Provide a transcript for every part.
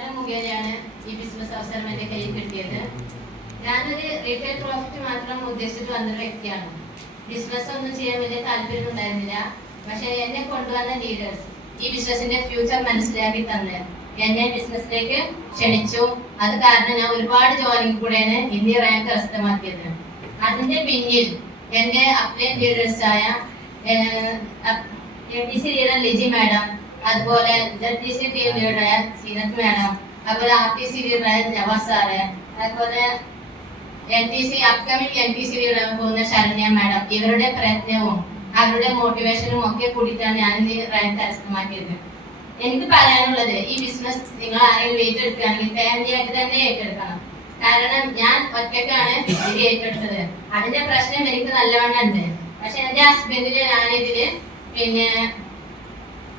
മുഖേനയാണ് ഈ ബിസിനസ് അവസരം എന്റെ കയ്യിൽ കിട്ടിയത്. ഞാനൊരു റീറ്റെയിൽ പ്രോഫിറ്റ് മാത്രം ഉദ്ദേശിച്ചിട്ട് വന്നൊരു വ്യക്തിയാണ്. ബിസിനസ് ഒന്നും ചെയ്യാൻ വലിയ താല്പര്യം ഉണ്ടായിരുന്നില്ല. പക്ഷെ എന്നെ കൊണ്ടുവന്ന ലീഡേഴ്സ് ഈ ബിസിനസിന്റെ ഫ്യൂച്ചർ മനസ്സിലാക്കി തന്ന് എന്നെ ബിസിനസ്സിലേക്ക് ക്ഷണിച്ചു. അത് കാരണം ഞാൻ ഒരുപാട് ജോലിയിൽ കൂടെയാണ് ഇന്ത്യ റാങ്ക് കരസ്ഥമാക്കിയത്. അതിന്റെ പിന്നിൽ എന്റെ അപ്ലൈൻ ലീഡേഴ്സായ MDC ലീഡർ ലിജി മാഡം, അതുപോലെ ZTC ടീം ലീഡറായ സീനത്ത് മാഡം, അതുപോലെ RTC ലീഡറായ നവാസ് സാറ്, അതുപോലെ അപ്കമിങ് NTC ലീഡർ പോകുന്ന ശരണ്യ മാഡം, ഇവരുടെ പ്രയത്നവും അവരുടെ മോട്ടിവേഷനും ഒക്കെ കൂടിയിട്ടാണ് ഞാൻ ഈ റാങ്ക് കരസ്ഥമാക്കിയത്. എനിക്ക് പറയാനുള്ളത്, ഈ ബിസിനസ് നിങ്ങൾ ആരെങ്കിലും ഏറ്റെടുക്കുകയാണെങ്കിൽ ഫാമിലി ആയിട്ട് തന്നെ ഏറ്റെടുക്കണം. കാരണം ഞാൻ ഒറ്റയ്ക്കാണ് ഇത് ഏറ്റെടുത്തത്. അതിന്റെ പ്രശ്നം എനിക്ക് നല്ലവണ്ണം ഉണ്ട്. പക്ഷെ എന്റെ ഹസ്ബൻഡിനെ ഞാനിതില്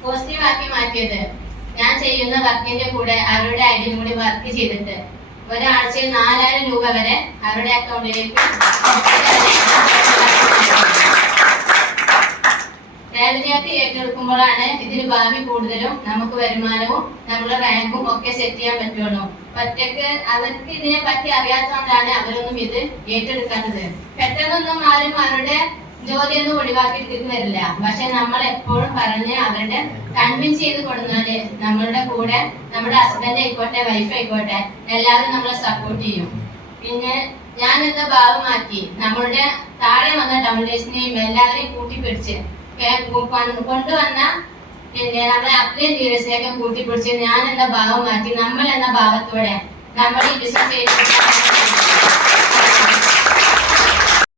പോസിറ്റീവ് ആക്കി മാറ്റിയത്, ഞാൻ ചെയ്യുന്ന വർക്കിന്റെ കൂടെ അവരുടെ ഐഡിയും കൂടി വർക്ക് ചെയ്തിട്ട് ഒരാഴ്ചയിൽ 4000 രൂപ വരെ അവരുടെ അക്കൗണ്ടിലേക്ക് ഫാമിലിയായിട്ട് ഏറ്റെടുക്കുമ്പോഴാണ് ഇതിന് ഭാവി കൂടുതലും നമുക്ക് വരുമാനവും നമ്മുടെ റാങ്കും ഒക്കെ സെറ്റ് ചെയ്യാൻ പറ്റുള്ളൂ. ഒറ്റയ്ക്ക് അവർക്ക് ഇതിനെ പറ്റി അറിയാത്തതുകൊണ്ടാണ് അവരൊന്നും ഇത് ഏറ്റെടുക്കാത്തത്. പെട്ടെന്നൊന്നും ആരും അവരുടെ ജോലിയൊന്നും ഒഴിവാക്കിയിട്ട് വരില്ല. പക്ഷെ നമ്മൾ എപ്പോഴും പറഞ്ഞ് അവരുടെ കൺവിൻസ് ചെയ്ത് കൊടുത്താല് നമ്മളുടെ കൂടെ നമ്മുടെ ഹസ്ബൻഡ് ആയിക്കോട്ടെ, വൈഫ് ആയിക്കോട്ടെ, എല്ലാവരും നമ്മളെ സപ്പോർട്ട് ചെയ്യും. പിന്നെ ഞാൻ എന്ന ഭാവം മാറ്റി നമ്മളുടെ താഴെ വന്ന ഡൗൺലേഴ്സിനെയും എല്ലാവരെയും കൂട്ടിപ്പിടിച്ച് കൊണ്ടുവന്ന നമ്മളെ അപ്ലൈൻ ലീഡേഴ്സിനെയൊക്കെ കൂട്ടിപ്പിടിച്ച് ഞാൻ എന്ന ഭാവം മാറ്റി നമ്മൾ എന്ന ഭാവത്തോടെ നമ്മൾ ഈ ബിസിനസ്